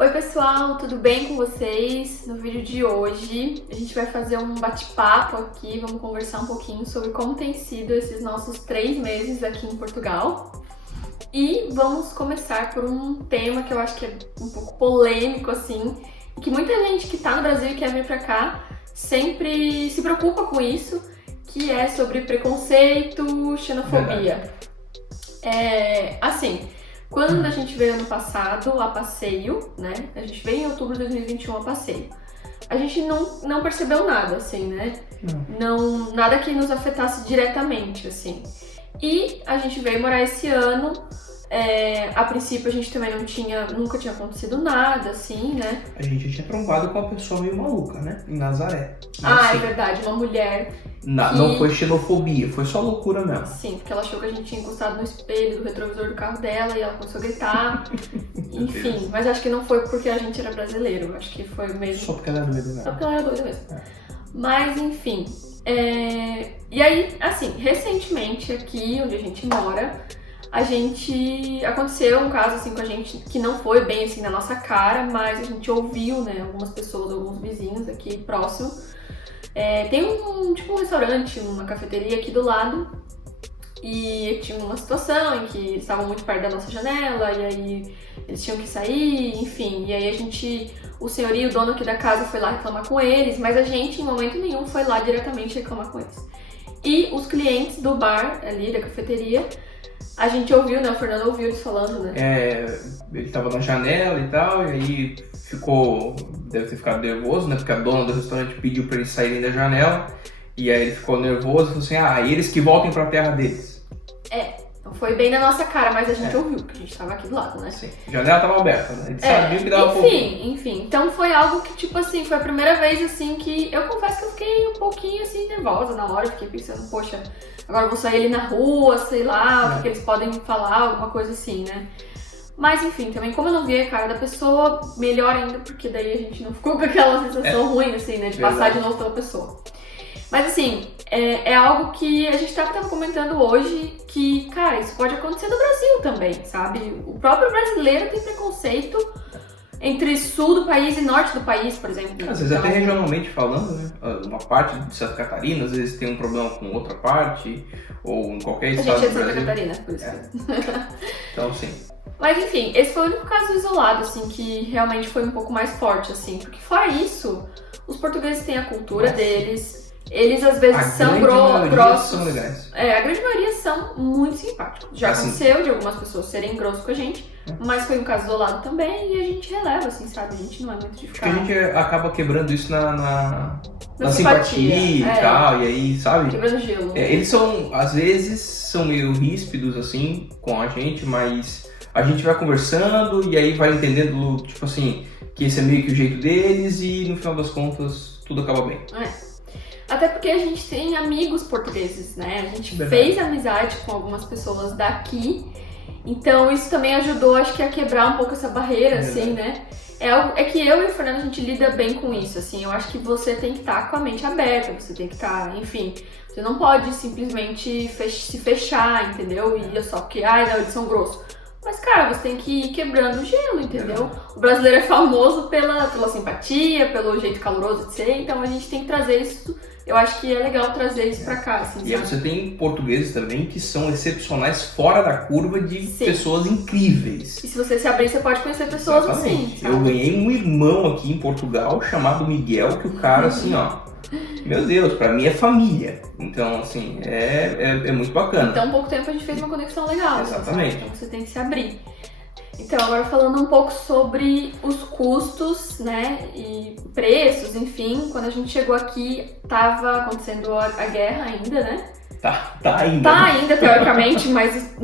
Oi pessoal, tudo bem com vocês? No vídeo de hoje a gente vai fazer um bate-papo aqui, vamos conversar um pouquinho sobre como tem sido esses nossos 3 meses aqui em Portugal. E vamos começar por um tema que eu acho que é um pouco polêmico assim, que muita gente que tá no Brasil e quer vir pra cá sempre se preocupa com isso, que é sobre preconceito, xenofobia. Quando a gente veio ano passado a passeio, né? A gente veio em outubro de 2021 a passeio. A gente não percebeu nada, assim, né? Não, nada que nos afetasse diretamente, assim. E a gente veio morar esse ano. A princípio a gente também nunca tinha acontecido nada, assim, né? A gente tinha trombado com uma pessoa meio maluca, né? Em Nazaré. É verdade, uma mulher. Não foi xenofobia, foi só loucura mesmo. Sim, porque ela achou que a gente tinha encostado no espelho do retrovisor do carro dela e ela começou a gritar. Enfim, mas acho que não foi porque a gente era brasileiro, acho que foi mesmo. Só porque ela era doida mesmo. Só porque ela era doida mesmo. Mas enfim. E aí, assim, recentemente aqui onde a gente mora, aconteceu um caso assim com a gente que não foi bem assim na nossa cara, mas a gente ouviu, né, algumas pessoas, alguns vizinhos aqui próximo. Tem um restaurante, uma cafeteria aqui do lado, e tinha uma situação em que eles estavam muito perto da nossa janela, e aí eles tinham que sair, enfim, e aí o senhorio, o dono aqui da casa, foi lá reclamar com eles, mas a gente em momento nenhum foi lá diretamente reclamar com eles. E os clientes do bar ali, da cafeteria, a gente ouviu, né, o Fernando ouviu eles falando, né? Ele tava na janela e tal, e aí deve ter ficado nervoso, né, porque a dona do restaurante pediu pra eles saírem da janela, e aí ele ficou nervoso e falou assim, eles que voltem pra terra deles. Não foi bem na nossa cara, mas a gente ouviu, porque a gente tava aqui do lado, né? Sim, a janela tava aberta, né, eles sabiam que dava Enfim, então foi algo que, tipo assim, foi a primeira vez, assim, que eu confesso que eu fiquei um pouquinho, assim, nervosa na hora, eu fiquei pensando, poxa, agora eu vou sair ali na rua, sei lá, o que eles podem falar, alguma coisa assim, né? Mas enfim, também como eu não vi a cara da pessoa, melhor ainda, porque daí a gente não ficou com aquela sensação ruim, assim, né, de passar de novo pela pessoa. Mas assim, é algo que a gente tava comentando hoje, que, cara, isso pode acontecer no Brasil também, sabe? O próprio brasileiro tem preconceito entre sul do país e norte do país, por exemplo. Às vezes até regionalmente falando, né? Uma parte de Santa Catarina, às vezes tem um problema com outra parte, ou em qualquer estado do Brasil. A gente é de Santa Catarina, por isso. Então, sim. Mas enfim, esse foi o único caso isolado, assim, que realmente foi um pouco mais forte, assim. Porque fora isso, os portugueses têm a cultura deles, eles às vezes são grossos. São legais. A grande maioria são muito simpáticos. Já aconteceu de algumas pessoas serem grossos com a gente, mas foi um caso isolado também e a gente releva, assim, sabe? A gente não é muito de ficar... Acho que a gente acaba quebrando isso na simpatia e tal, e aí, sabe? Quebrando gelo. Eles às vezes, são meio ríspidos, assim, com a gente, mas a gente vai conversando e aí vai entendendo, tipo assim, que esse é meio que o jeito deles e no final das contas tudo acaba bem. Até porque a gente tem amigos portugueses, né? A gente fez amizade com algumas pessoas daqui, então isso também ajudou, acho que, a quebrar um pouco essa barreira, assim, né? É que eu e o Fernando, a gente lida bem com isso, assim. Eu acho que você tem que estar com a mente aberta, você tem que estar, enfim... Você não pode simplesmente se fechar, entendeu? E é só porque, não, eles são grossos. Mas, cara, você tem que ir quebrando o gelo, entendeu? O brasileiro é famoso pela simpatia, pelo jeito caloroso de ser, então a gente tem que trazer isso. Eu acho que é legal trazer isso pra cá, assim, E você tem portugueses também que são excepcionais, fora da curva, de pessoas incríveis. E se você se abrir, você pode conhecer pessoas assim, sabe? Eu ganhei um irmão aqui em Portugal, chamado Miguel, que o cara, assim, meu Deus, pra mim é família. Então, assim, é muito bacana. Então, há pouco tempo a gente fez uma conexão legal. Exatamente. Então, você tem que se abrir. Então, agora falando um pouco sobre os custos, né, e preços, enfim. Quando a gente chegou aqui, tava acontecendo a guerra ainda, né? Tá ainda. Tá ainda, teoricamente, mas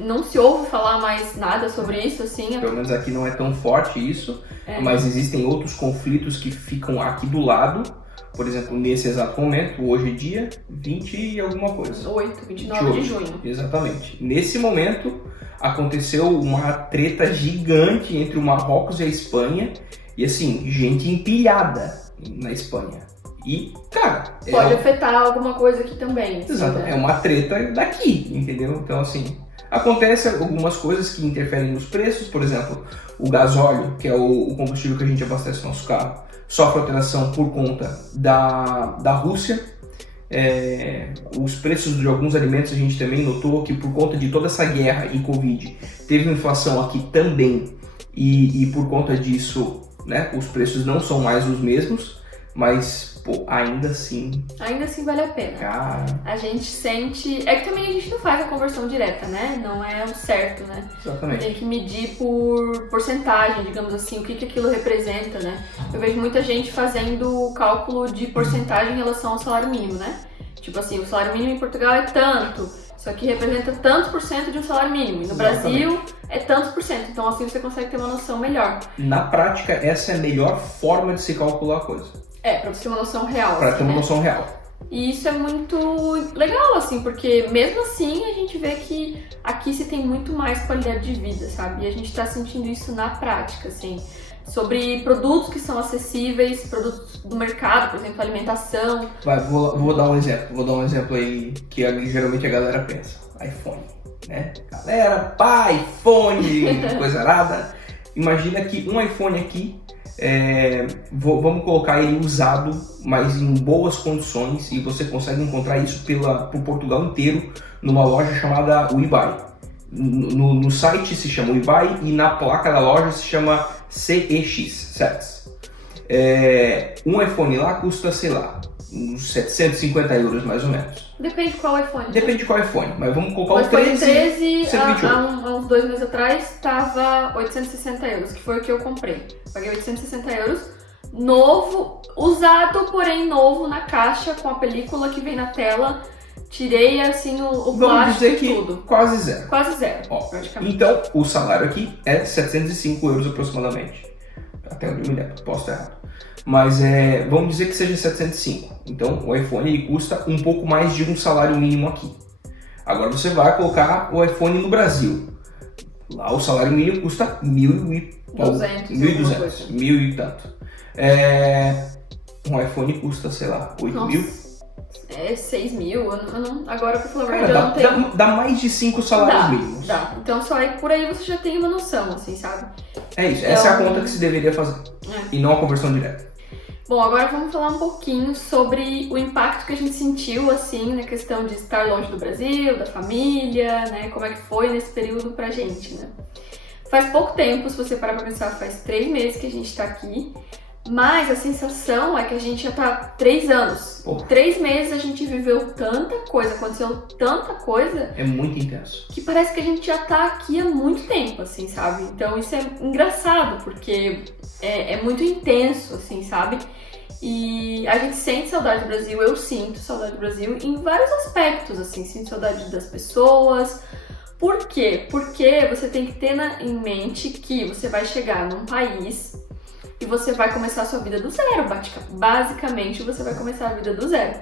não se ouve falar mais nada sobre isso, assim. Pelo menos aqui não é tão forte isso, mas existem outros conflitos que ficam aqui do lado. Por exemplo, nesse exato momento, hoje é dia 20 e alguma coisa. 29 de junho. Exatamente. Nesse momento, aconteceu uma treta gigante entre o Marrocos e a Espanha. E assim, gente empilhada na Espanha. E, cara... Pode afetar alguma coisa aqui também. Exato. Né? É uma treta daqui, entendeu? Então, assim, Acontece algumas coisas que interferem nos preços, por exemplo, o gasóleo, que é o combustível que a gente abastece o nosso carro, sofre alteração por conta da Rússia. Os preços de alguns alimentos a gente também notou que por conta de toda essa guerra e Covid teve uma inflação aqui também e por conta disso, né, os preços não são mais os mesmos, mas pô, ainda assim vale a pena. Cara... A gente sente... É que também a gente não faz a conversão direta, né? Não é o certo, né? Exatamente. Tem que medir por porcentagem, digamos assim, o que aquilo representa, né? Eu vejo muita gente fazendo o cálculo de porcentagem em relação ao salário mínimo, né? Tipo assim, o salário mínimo em Portugal é tanto, isso aqui representa tantos por cento de um salário mínimo. E no Brasil é tantos por cento. Então assim você consegue ter uma noção melhor. Na prática, essa é a melhor forma de se calcular a coisa. Pra você ter uma noção real. Pra assim, ter uma né? noção real. E isso é muito legal, assim, porque mesmo assim a gente vê que aqui se tem muito mais qualidade de vida, sabe? E a gente tá sentindo isso na prática, assim. Sobre produtos que são acessíveis, produtos do mercado, por exemplo, alimentação. Vou dar um exemplo. Vou dar um exemplo aí que geralmente a galera pensa. iPhone, né? Galera, pá, iPhone, coisa arada. Imagina que um iPhone aqui, vamos colocar ele usado, mas em boas condições, e você consegue encontrar isso por Portugal inteiro numa loja chamada WeBuy. No site se chama WeBuy e na placa da loja se chama CEX, CEX. Um iPhone lá custa, sei lá, uns 750 euros mais ou menos. Depende de qual iPhone. Depende de qual iPhone, mas vamos colocar o o 13 há uns 2 meses atrás estava 860 euros, que foi o que eu comprei. Paguei 860 euros, novo, usado, porém novo na caixa, com a película que vem na tela. Tirei assim o Vamos plástico dizer e que tudo. quase zero. Quase zero, Ó, praticamente. então, o salário aqui é 705 euros aproximadamente. Até onde eu me lembro, posso estar errado. Mas vamos dizer que seja 705. Então, o iPhone ele custa um pouco mais de um salário mínimo aqui. Agora você vai colocar o iPhone no Brasil. Lá o salário mínimo custa 1.200, 1.200, 1.000 e tanto. Um iPhone custa, sei lá, 8 mil. 6 mil, agora pra falar a verdade, eu não tenho... Dá mais de 5 salários mínimos. Dá. Então só aí, por aí você já tem uma noção, assim, sabe? É isso, essa é a conta que se deveria fazer. E não a conversão direta. Bom, agora vamos falar um pouquinho sobre o impacto que a gente sentiu, assim, na questão de estar longe do Brasil, da família, né? Como é que foi nesse período pra gente, né? Faz pouco tempo, se você parar pra pensar, faz 3 meses que a gente tá aqui. Mas a sensação é que a gente já tá 3 anos. Em 3 meses a gente viveu tanta coisa, aconteceu tanta coisa. É muito intenso. Que parece que a gente já tá aqui há muito tempo, assim, sabe? Então isso é engraçado, porque é muito intenso, assim, sabe? E a gente sente saudade do Brasil, eu sinto saudade do Brasil em vários aspectos, assim. Sinto saudade das pessoas. Por quê? Porque você tem que ter em mente que você vai chegar num país... E você vai começar a sua vida do zero, basicamente você vai começar a vida do zero.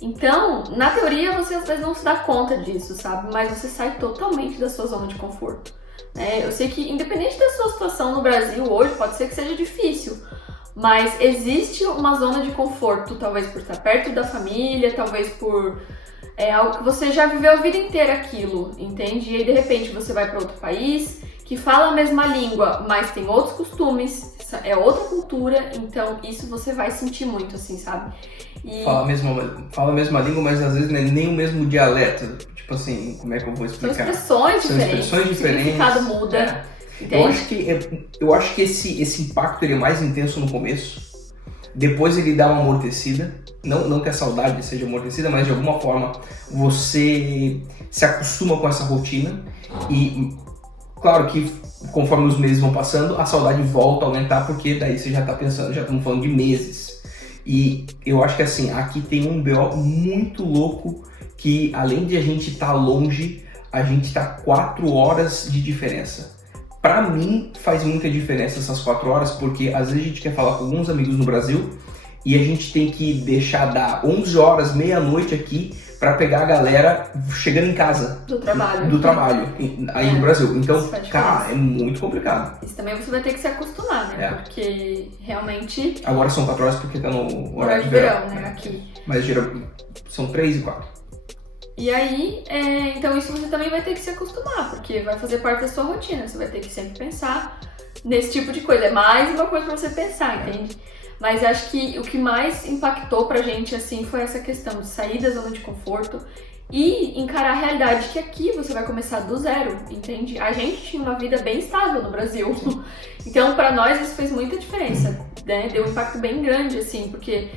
Então, na teoria você às vezes não se dá conta disso, sabe? Mas você sai totalmente da sua zona de conforto, né? Eu sei que independente da sua situação no Brasil hoje, pode ser que seja difícil, mas existe uma zona de conforto, talvez por estar perto da família, talvez por algo que você já viveu a vida inteira aquilo, entende? E aí de repente você vai para outro país que fala a mesma língua, mas tem outros costumes, é outra cultura, então isso você vai sentir muito, assim, sabe? Fala a mesma língua, mas às vezes não é nem o mesmo dialeto. Tipo assim, como é que eu vou explicar? São expressões diferentes. O significado muda. Eu acho que esse impacto ele é mais intenso no começo. Depois ele dá uma amortecida. Não que a saudade seja amortecida, mas de alguma forma você se acostuma com essa rotina. E claro que conforme os meses vão passando, a saudade volta a aumentar, porque daí você já tá pensando, já estamos falando de meses. E eu acho que assim, aqui tem um BO muito louco, que além de a gente estar longe, a gente tá 4 horas de diferença. Pra mim faz muita diferença essas 4 horas, porque às vezes a gente quer falar com alguns amigos no Brasil e a gente tem que deixar dar 11 horas, meia-noite aqui pra pegar a galera chegando em casa. Do trabalho. Do trabalho, aí no Brasil. Então, cara, é muito complicado. Isso também você vai ter que se acostumar, né? Porque realmente... Agora são 4 horas porque tá no horário de verão, né? Aqui. Mas geralmente são 3 e 4. E aí, então isso você também vai ter que se acostumar, porque vai fazer parte da sua rotina, você vai ter que sempre pensar nesse tipo de coisa. É mais uma coisa pra você pensar, entende? Mas acho que o que mais impactou pra gente, assim, foi essa questão de sair da zona de conforto e encarar a realidade que aqui você vai começar do zero, entende? A gente tinha uma vida bem estável no Brasil, então pra nós isso fez muita diferença, né? Deu um impacto bem grande, assim, porque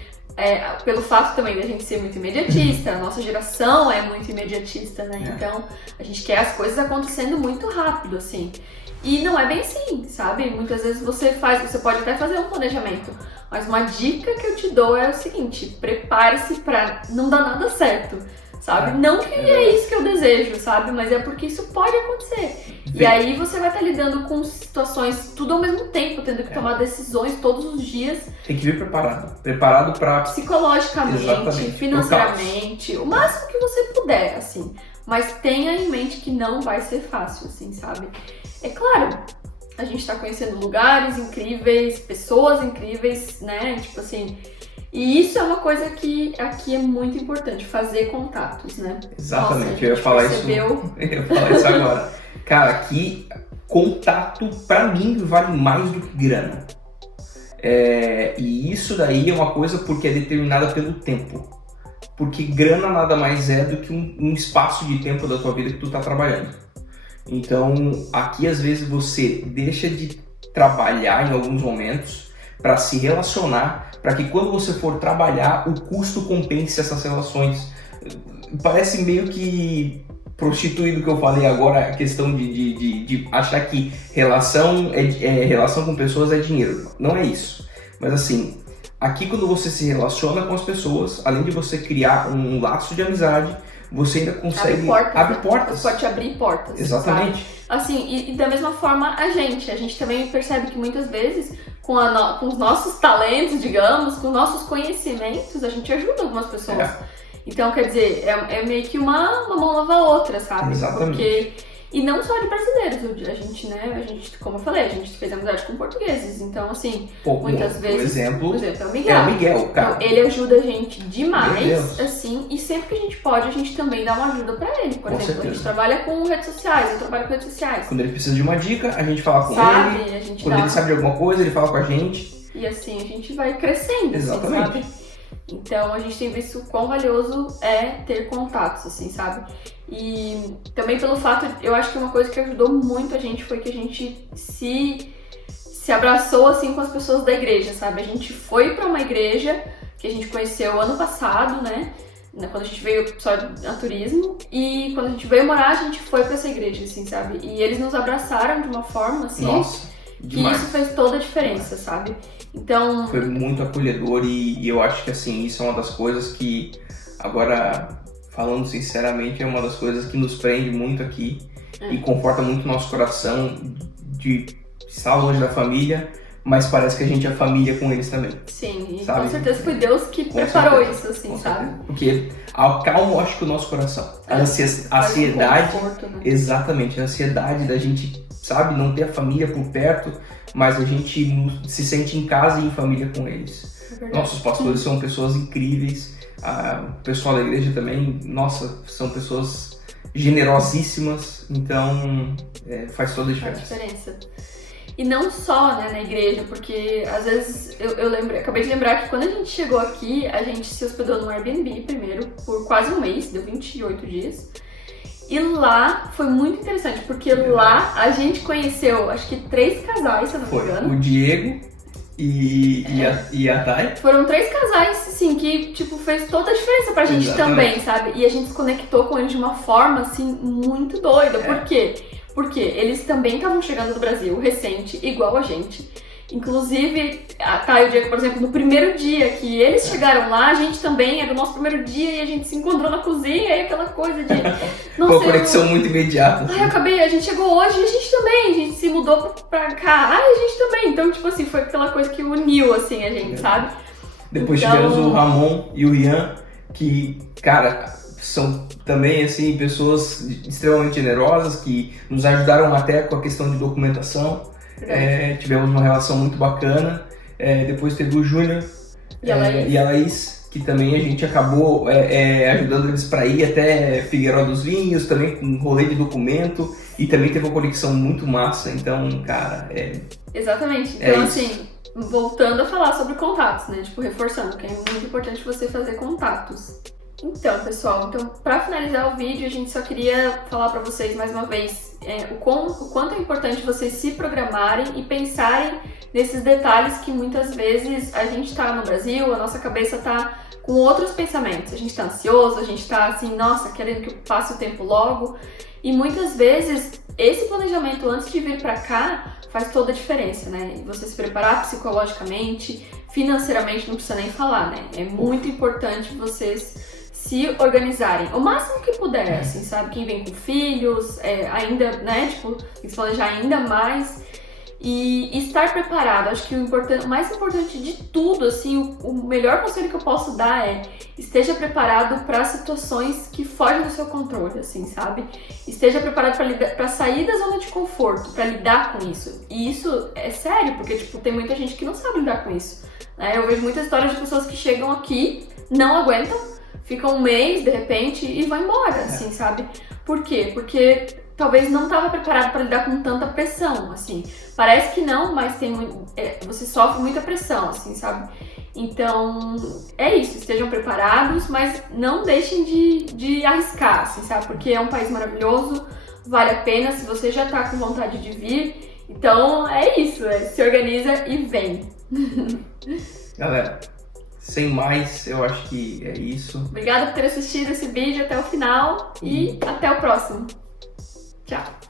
pelo fato também da gente ser muito imediatista, a nossa geração é muito imediatista, né? Então a gente quer as coisas acontecendo muito rápido, assim. E não é bem assim, sabe? Muitas vezes você pode até fazer um planejamento, mas uma dica que eu te dou é o seguinte: prepare-se pra não dar nada certo, sabe? Não que é isso que eu desejo, sabe? Mas é porque isso pode acontecer. E aí você vai estar lidando com situações tudo ao mesmo tempo, tendo que tomar decisões todos os dias. Tem que vir preparado pra... psicologicamente, Exatamente. financeiramente, o máximo que você puder, assim. Mas tenha em mente que não vai ser fácil, assim, sabe? É claro, a gente tá conhecendo lugares incríveis, pessoas incríveis, né? Tipo assim, e isso é uma coisa que aqui é muito importante, fazer contatos, né? Exatamente, Nossa, eu ia falar percebeu... isso. Eu ia falar isso agora. Cara, aqui, contato pra mim vale mais do que grana. E isso daí é uma coisa porque é determinada pelo tempo. Porque grana nada mais é do que um espaço de tempo da tua vida que tu tá trabalhando. Então, aqui às vezes você deixa de trabalhar em alguns momentos para se relacionar, para que quando você for trabalhar, o custo compense essas relações. Parece meio que prostituído que eu falei agora, a questão de achar que relação com pessoas é dinheiro. Não é isso. Mas assim, aqui quando você se relaciona com as pessoas, além de você criar um laço de amizade, você ainda consegue... Abre portas. Você pode abrir portas. Exatamente. Sabe? Assim, e da mesma forma a gente também percebe que muitas vezes com os nossos talentos, digamos, com os nossos conhecimentos, a gente ajuda algumas pessoas. Então, quer dizer, é meio que uma mão lava a outra, sabe? Exatamente. E não só de brasileiros, a gente, como eu falei, a gente fez amizade com portugueses, então assim, muitas vezes... Por exemplo, é o Miguel. Miguel, cara. Então, ele ajuda a gente demais, assim, e sempre que a gente pode, a gente também dá uma ajuda pra ele. Por exemplo, a gente trabalha com redes sociais, eu trabalho com redes sociais. Quando ele precisa de uma dica, a gente fala com ele. A gente Quando ele sabe de alguma coisa, ele fala com a gente. E assim, a gente vai crescendo, exatamente. Assim, sabe? Então, a gente tem visto o quão valioso é ter contatos, assim, sabe? E também pelo fato, eu acho que uma coisa que ajudou muito a gente foi que a gente se abraçou, assim, com as pessoas da igreja, sabe? A gente foi pra uma igreja que a gente conheceu ano passado, né? Quando a gente veio só a turismo. E quando a gente veio morar, a gente foi pra essa igreja, assim, sabe? E eles nos abraçaram de uma forma, assim... Nossa, demais. Que isso fez toda a diferença, sabe? Então... Foi muito acolhedor e eu acho que, assim, isso é uma das coisas que, agora, falando sinceramente, é uma das coisas que nos prende muito aqui e conforta muito o nosso coração de estar longe da família, mas parece que a gente é família com eles também. Sim, e sabe? com certeza foi Deus que preparou isso, assim, sabe? Porque acalma, acho que o nosso coração. A ansiedade, conforto, né? Exatamente, a ansiedade da gente, sabe, não ter a família por perto, mas a gente se sente em casa e em família com eles. Nossos pastores são pessoas incríveis, o pessoal da igreja também, nossa, são pessoas generosíssimas, então faz toda a diferença. E não só, né, na igreja, porque às vezes acabei de lembrar que quando a gente chegou aqui, a gente se hospedou no Airbnb primeiro por quase um mês, deu 28 dias. E lá foi muito interessante, porque lá a gente conheceu, acho que 3 casais, se eu não me engano. O Diego e a Thay. Foram 3 casais, assim, que, tipo, fez toda a diferença pra gente também, sabe? E a gente se conectou com eles de uma forma, assim, muito doida. Por quê? Porque eles também estavam chegando do Brasil, recente, igual a gente. Inclusive, a Thay e o Diego, por exemplo, no primeiro dia que eles chegaram lá, a gente também, era o nosso primeiro dia e a gente se encontrou na cozinha e aquela coisa de... Nossa, uma conexão muito imediata. Ai, a gente chegou hoje e a gente também, a gente se mudou pra cá, a gente também. Então, tipo assim, foi aquela coisa que uniu, assim, a gente, sabe? Depois tivemos o Ramon e o Ian, que, cara, são também, assim, pessoas extremamente generosas, que nos ajudaram até com a questão de documentação. Tivemos uma relação muito bacana. Depois teve o Júnior e a Laís, que também a gente acabou ajudando eles para ir até Figueiró dos Vinhos, também com rolê de documento, e também teve uma conexão muito massa, então, cara, Exatamente, então assim, voltando a falar sobre contatos, né, tipo, reforçando, que é muito importante você fazer contatos. Então, pessoal, para finalizar o vídeo, a gente só queria falar para vocês mais uma vez o quanto é importante vocês se programarem e pensarem nesses detalhes que muitas vezes a gente tá no Brasil, a nossa cabeça tá com outros pensamentos, a gente tá ansioso, a gente tá assim, nossa, querendo que eu passe o tempo logo, e muitas vezes esse planejamento antes de vir para cá faz toda a diferença, né? E você se preparar psicologicamente, financeiramente, não precisa nem falar, né? É muito importante vocês se organizarem o máximo que puder, assim, sabe? Quem vem com filhos, ainda, né? Tipo, tem que se planejar ainda mais e estar preparado. Acho que o mais importante de tudo, assim, o melhor conselho que eu posso dar é esteja preparado para situações que fogem do seu controle, assim, sabe? Esteja preparado para sair da zona de conforto, para lidar com isso. E isso é sério, porque, tipo, tem muita gente que não sabe lidar com isso, né? Eu vejo muitas histórias de pessoas que chegam aqui, não aguentam, ficam um mês, de repente, e vão embora, assim, sabe? Por quê? Porque talvez não estava preparado para lidar com tanta pressão, assim. Parece que não, mas você sofre muita pressão, assim, sabe? Então, é isso. Estejam preparados, mas não deixem de arriscar, assim, sabe? Porque é um país maravilhoso, vale a pena se você já tá com vontade de vir. Então, é isso. Se organiza e vem. Galera, sem mais, eu acho que é isso. Obrigada por ter assistido esse vídeo até o final e até o próximo. Tchau!